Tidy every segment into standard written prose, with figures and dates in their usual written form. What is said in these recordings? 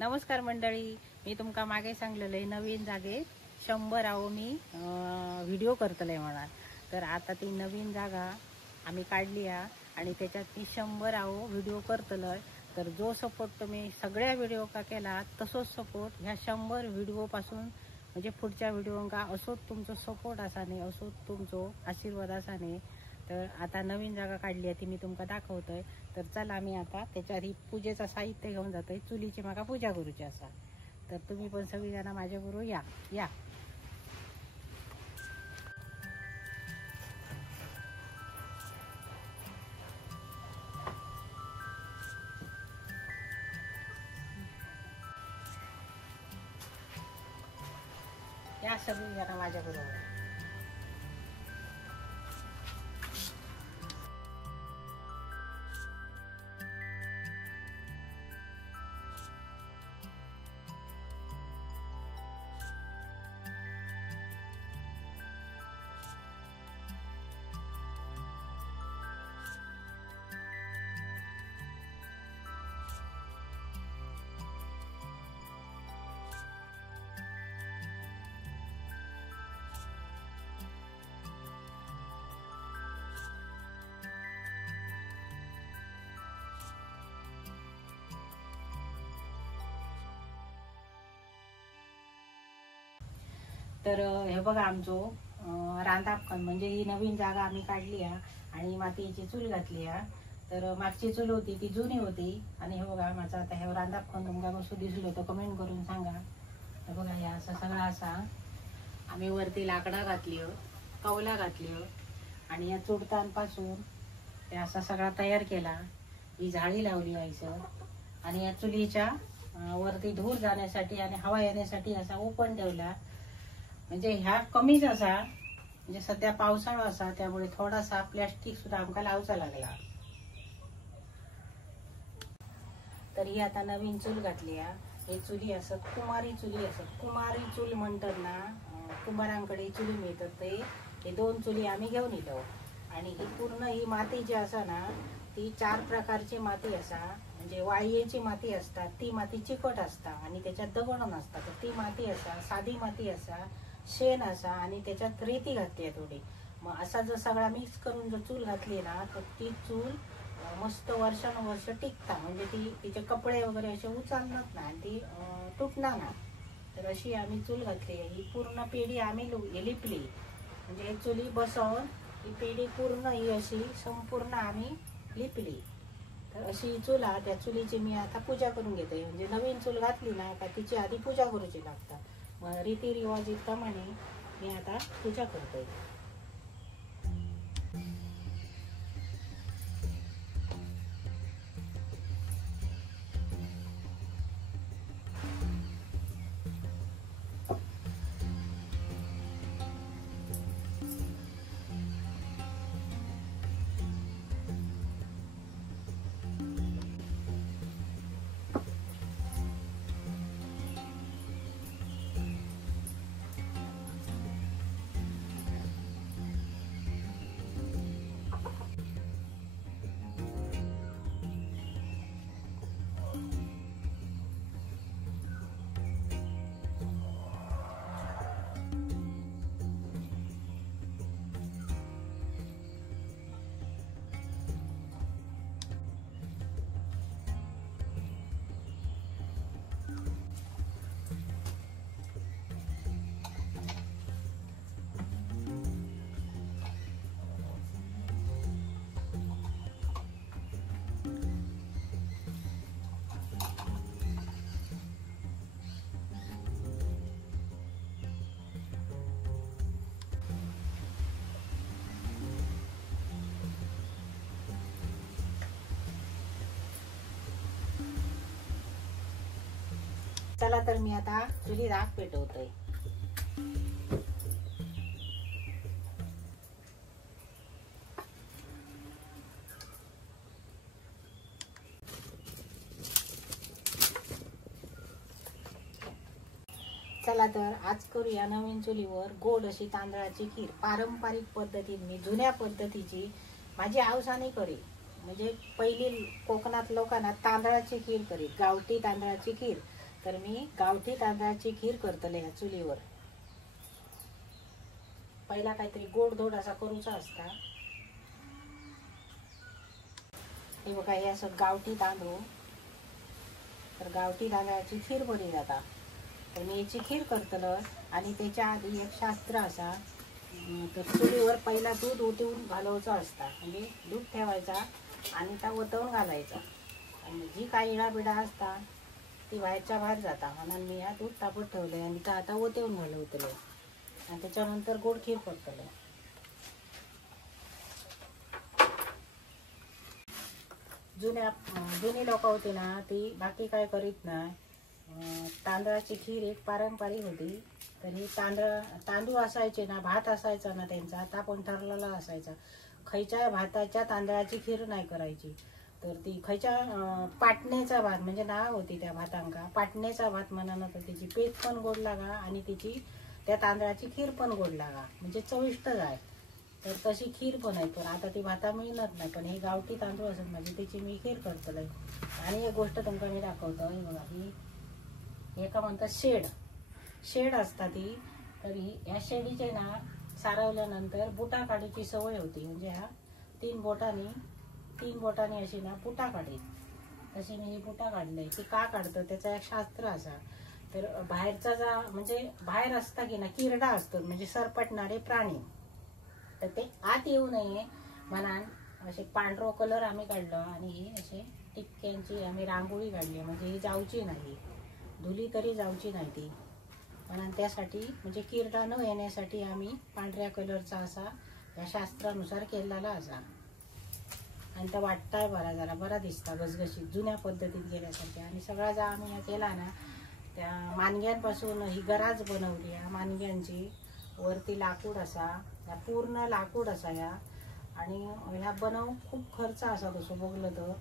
नमस्कार मंडळी, मी तुमका मागे सांगलेलं नवीन जागेत 100 आहो मी व्हिडिओ करतले म्हणा। तर आता ती नवीन जागा आम्ही काढली आणि त्याच्यात मी 100 आहो व्हिडिओ करतलोय। तर जो सपोर्ट तुम्ही सगळ्या व्हिडिओ का केला तसोच सपोर्ट ह्या 100 व्हिडिओ पासून म्हणजे पुढच्या व्हिडिओंका असोच तुमचा सपोर्ट असाने, असोच तुमचो आशीर्वाद असाने। तर आता नवीन जागा काढली आहे ती मी तुमका दाखवतोय। तर चला आम्ही आता त्याच्यात ही पूजेचं साहित्य घेऊन जातोय। चुलीची माका पूजा करूची असा, तर तुम्ही पण सगळी जण माझ्याबरोबर या या। या सगळी जण माझ्याबरोबर। तर हे बघा आमचो रांधापखंड म्हणजे ही नवीन जागा आम्ही काढली आणि मातीची चूल घातली। तर मागची चूल होती ती जुनी होती आणि हे बघा माझा आता हे रांधापखंड तुमका कसं दिसलो तर कमेंट करून सांगा। हे बघा या असं सगळा असा आम्ही वरती लाकडा घातली, कवला घातली आणि या चुडतांपासून हे असा सगळा तयार केला। ही झाडी लावली व्हायचं आणि या चुलीच्या वरती धूर जाण्यासाठी आणि हवा येण्यासाठी असा ओपन ठेवला। म्हणजे ह्या कमीच असा, म्हणजे सध्या पावसाळा असा त्यामुळे थोडासा प्लास्टिक सुद्धा आमका लावचा लागला। तर ही आता नवीन चूल घातली ही चुली असत कुमारी चुली असत। कुमारी चूल म्हणतात ना, कुंभारांकडे चुली मिळतात ते हे 2 चुली आम्ही घेऊन येतो। आणि ही पूर्ण ही माती जी असा ना ती 4 प्रकारची माती असा, म्हणजे वाळयेची माती असतात, ती माती चिकट असता आणि त्याच्यात दगड नसतात। तर ती माती असा, साधी माती असा, शेण असा आणि त्याच्यात रेती घातली आहे थोडी। मग असा जर सगळा मिक्स करून जर चूल घातली ना तर ती चूल मस्त वर्षानुवर्ष टिकता, म्हणजे ती तिचे कपडे वगैरे असे उचलणार ना आणि ती तुटणार ना। तर अशी आम्ही चूल घातली। ही पूर्ण पेढी आम्ही लिपली, म्हणजे एक चुली बसवून ही पेढी पूर्ण ही अशी संपूर्ण आम्ही लिपली। तर अशी चूल त्या चुलीची मी आता पूजा करून घेते। म्हणजे नवीन चूल घातली ना का तिची आधी पूजा करूची लागतात। मग रीतिरिवाजीप्रमाणे मी आता पूजा करते। चला तर मी आता चुली राख पेटवतोय। चला तर आज करूया नवीन चुलीवर गोड अशी तांदळाची खीर। पारंपरिक पद्धतीने जुन्या पद्धतीची माझी आऊसानी करी। म्हणजे पहिली कोकणात लोकांना तांदळाची खीर करीत, गावठी तांदळाची खीर। तर मी गावठी तांदळाची खीर करतले ह्या चुलीवर. पहिला काहीतरी गोड धोड असा करूचा असता. हे बघा, हे असं गावठी तांदूळ, तर गावठी तांदळाची खीर बरी जाता. तर मी याची खीर करतलं. आणि त्याच्या आधी एक शास्त्र असा, तर चुलीवर पहिला दूध ओतून घालवचा असता. म्हणजे दूध ठेवायचा आणि त्या ओतवून घालायचा. आणि जी काही इळाबिडा असता ती बाहेरच्या बाहेर जाता. म्हणून मी या दूध तापत ठेवलंय आणि त्या आता ओतवून घालवतले. आणि त्याच्यानंतर गोड खीर करतले. जुनी लोक होती ना, ती बाकी काय करीत नाही. तांदळाची खीर एक पारंपरिक होती. तर ही तांदूळ असायचे ना, भात असायचा ना त्यांचा, आता पण ठरलेला असायचा. खयच्या भाताच्या तांदळाची खीर नाही करायची. तर ती खयच्या पाटण्याचा भात म्हणजे नाव होती त्या भातांका, पाटण्याचा भात म्हणा. तर त्याची पेज पण गोड लागा आणि तिची त्या तांदळाची खीर पण गोड लागा, म्हणजे चविष्ट आहे. तर तशी खीर पण आहे. पण आता ती भाता मिळणार नाही. पण हे गावठी तांदूळ असत म्हणजे त्याची मी खीर करतले. आणि एक गोष्ट तुमका मी दाखवतो. ही बघा, ही एका म्हणतात शेड असता ती. तरी ह्या शेडीचे ना सारवल्यानंतर बुटा काढीची सवय होती. म्हणजे ह्या तीन बोटांनी अशी ना बुटा काढी. तशी मी ही बुटा काढले. ती का काढतं त्याचा एक शास्त्र असा. तर बाहेरचा म्हणजे बाहेर असता की ना किरडा असतो, म्हणजे सरपटणारे प्राणी, तर ते आत येऊ नये म्हणान असे पांढरो कलर आम्ही काढलो. आणि ही असे टिपक्यांची आम्ही रांगोळी काढली. म्हणजे ही जाऊची नाही, धुली तरी जाऊची नाही ती. म्हणून त्यासाठी म्हणजे किरडा न येण्यासाठी आम्ही पांढऱ्या कलरचा असा या शास्त्रानुसार केलेला असा. आणि त्या वाटताय जरा बरा दिसता, गसगशीत जुन्या पद्धतीत गेल्यासारख्या. आणि सगळा जा आम्ही या केला ना, त्या मानग्यांपासून ही गराज बनवली. या मानग्यांची वरती लाकूड असा, या पूर्ण लाकूड असा या. आणि ह्या बनव खूप खर्च असा तसं बघलं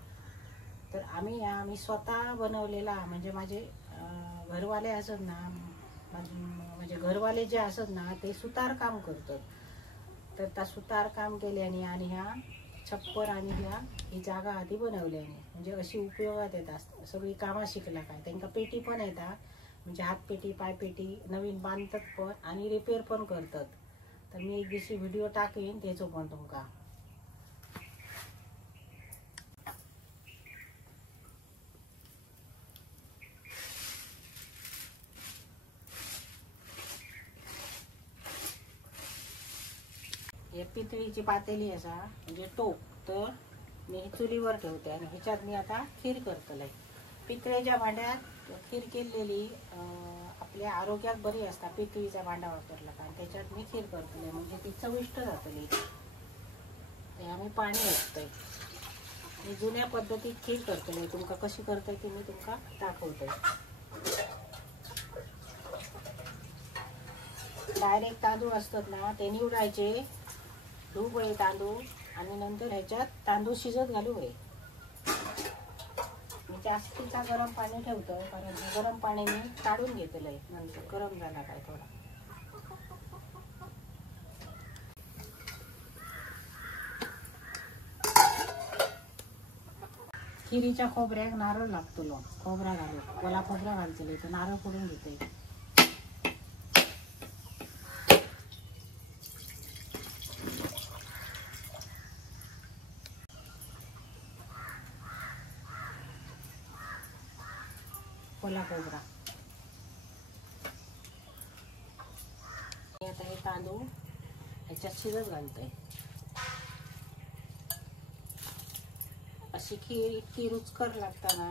तर आम्ही स्वतः बनवलेला. म्हणजे माझे घरवाले असत ना, म्हणजे घरवाले जे असत ना ते सुतार काम करतात. तर त्या सुतार काम केल्याने आणि ह्या छप्पर आणि ही जागा आधी बनवल्याने म्हणजे अशी उपयोगात येतात. सगळी कामं शिकला काय, त्यांना पेटी पण येतात. म्हणजे हातपेटी पायपेटी नवीन बांधतात पण आणि रिपेअर पण करतात. तर मी एक दिवशी व्हिडिओ टाकेन त्याचो पण तुमका. पितळीची पातेली असा, म्हणजे टोप. तर मी चुलीवर ठेवते आणि ह्याच्यात मी आता खीर करतले. पितळेच्या भांड्यात खीर केलेली आपल्या आरोग्यात बरी असता. पितळीचा भांडा वापरला का त्याच्यात मी खीर करतले, म्हणजे ती चविष्ट जातली. ते आम्ही पाणी ओततोय. मी जुन्या पद्धतीत खीर करतले. तुमका कशी करताय ती मी तुमका दाखवतोय. डायरेक्ट तांदूळ असतात ना ते निवडायचे, धुवळे तांदूळ. आणि नंतर ह्याच्यात तांदूळ शिजत घालू होय. मी जास्तीचा गरम पाणी ठेवतो, कारण गरम पाणी मी काढून घेतलंय नंतर गरम झाला काय थोडा. खिरीच्या खोबऱ्याक नारळ लागतो. खोबरा घालू, ओला खोबरा घालतले तर नारळ फोडून घेते. ओला खोबरा. आता हे तांदूळ ह्याच्यात शिजत घालतोय. अशी खीर इतकी रुचकर लागता ना,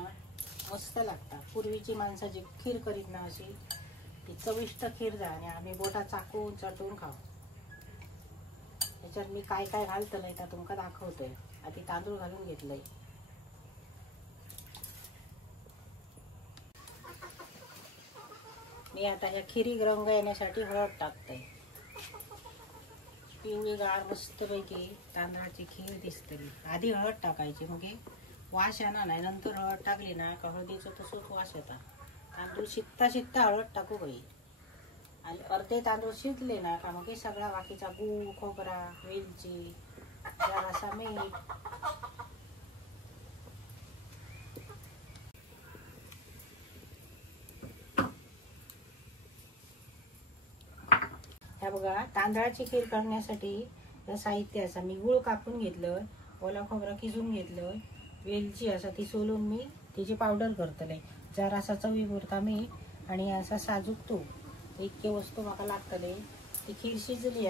मस्त लागता. पूर्वीची माणसं जी खीर करीत ना अशी ती चविष्ट खीर जा. आणि आम्ही बोटा चाकून चटून खाऊ. ह्याच्यात मी काय काय घालतलंय तर तुमका दाखवतोय. आधी तांदूळ घालून घेतलंय. मी आता ह्या खिरीक रंग येण्यासाठी हळद टाकते. पिवळीगार मस्तपैकी तांदळाची खीर दिसतली. आधी हळद टाकायची, मग वास येणार नाही. नंतर हळद टाकली ना का हळदीचं तसंच वास येतात. तांदूळ शिकता हळद टाकू बाई. आणि अर्धे तांदूळ शिजले ना का मग सगळा बाकीचा गूळ, खोबरा, वेलची, जरासा मीठ, आता बघा तांदळाची खीर करण्यासाठी हे साहित्य असं मी गूळ कापून घेतलं, ओला खोबरं किसून घेतलं, वेलची असा ती सोलून मी तिची पावडर करतले, जरासा चवीपुरता मीठ आणि असा साजूक तूप, इतके वस्तू मला लागतले. ती खीर शिजली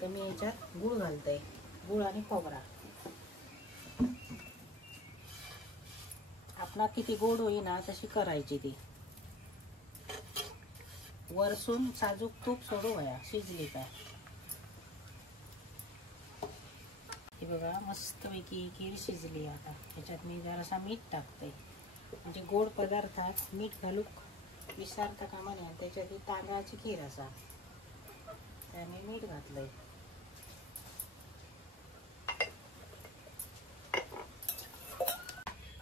तर मी याच्यात गूळ घालते, गूळ आणि खोबरा. आपला किती गोड होईना तशी करायची ती. वरसून साजूक तूप सोडू वया शिजली काय. हे बघा मस्तपैकी खीर शिजली. आता त्याच्यात मी जरासा मीठ टाकते, म्हणजे गोड पदार्थात मीठ घालूक विसरता कामा नये. त्याच्यात ही तांदळाची खीर असा त्याने मीठ घातलंय.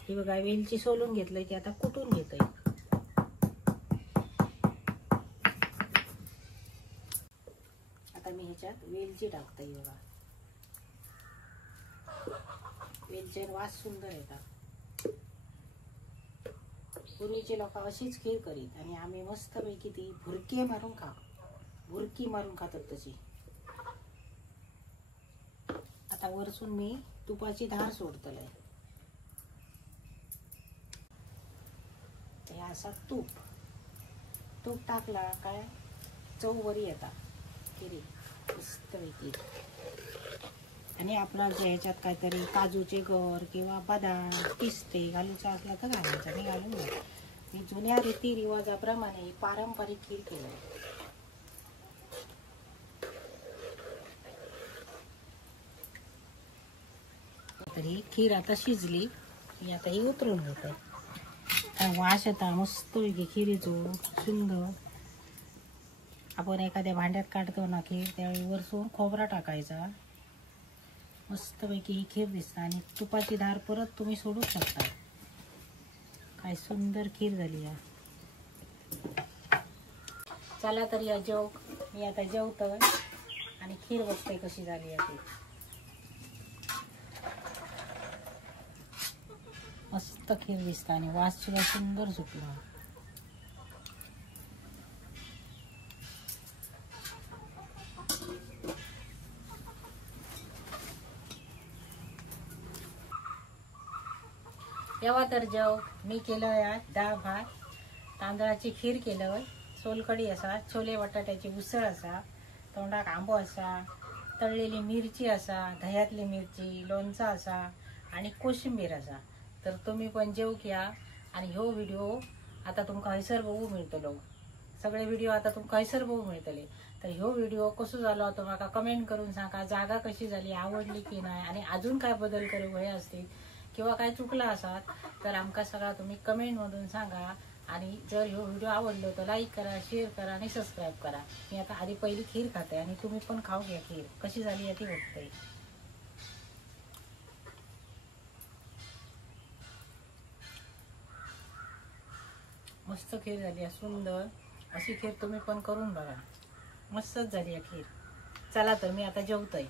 ही बघा वेलची सोलून घेतलंय, ती आता कुटून घेतोय. आता मी ह्याच्यात वेलची टाकते. बघा वेलचे वास सुंदर येतात. पूर्वीचे लोक अशीच खीर करीत आणि आम्ही मस्तपैकी ती भुरकी मारून खातात तशी. आता वरसून मी तुपाची धार सोडतले. हे असा तूप टाकला काय चव बरी येतात खिरी मस्तपैकी. आणि आपला जे ह्याच्यात काहीतरी काजूचे गर किंवा बदाम पिस्ते घालूचं असला तर घालायचं. मी घालून घ्या. मी जुन्या रीतिरिवाजाप्रमाणे पारंपरिक खीर केलं. तरी खीर आता शिजली. मी आता ही उतरून घेते. वास येता मस्त खिरीचो सुंदर. आपण एखाद्या भांड्यात काढतो ना खीर, त्यावेळी वरसून खोबरा टाकायचा. मस्तपैकी ही खीर दिसते आणि तुपाची धार परत तुम्ही सोडू शकता. काय सुंदर खीर झाली या. चला तर या जेव. मी आता जेवतोय आणि खीर बघते कशी झाली आहे. मस्त खीर दिसते आणि वास सुद्धा सुंदर सुटला. तेव्हा तर जेव मी केलं डाळ भात, तांदळाची खीर केलं, सोलकढी असा, छोले बटाट्याची उसळ असा, तोंडाक आंबो असा, तळलेली मिरची असा, दह्यातली मिरची, लोणचा असा आणि कोशिंबीर असा. तर तुम्ही पण जेव घ्या. आणि ह्यो व्हिडिओ आता तुमका हैसर बघू मिळतलो. सगळे व्हिडिओ आता तुमका हैसर बघू मिळतले. तर ह्यो व्हिडिओ कसो झालो तो म्हाका कमेंट करून सांगा. जागा कशी झाली, आवडली की नाही, आणि अजून काय बदल करू हे असतील किंवा काय चुकला असात तर आमका सगळा तुम्ही कमेंटमधून सांगा. आणि जर ह्यो व्हिडिओ आवडलो तर लाईक करा, शेअर करा आणि सबस्क्राईब करा. मी आता आधी पहिली खीर खाते आणि तुम्ही पण खाऊ घ्या. खीर कशी झाली आहे ती बघते. मस्त खीर झाली आहे सुंदर. अशी खीर तुम्ही पण करून बघा. मस्तच झाली आहे खीर. चला तर मी आता जेवतोय.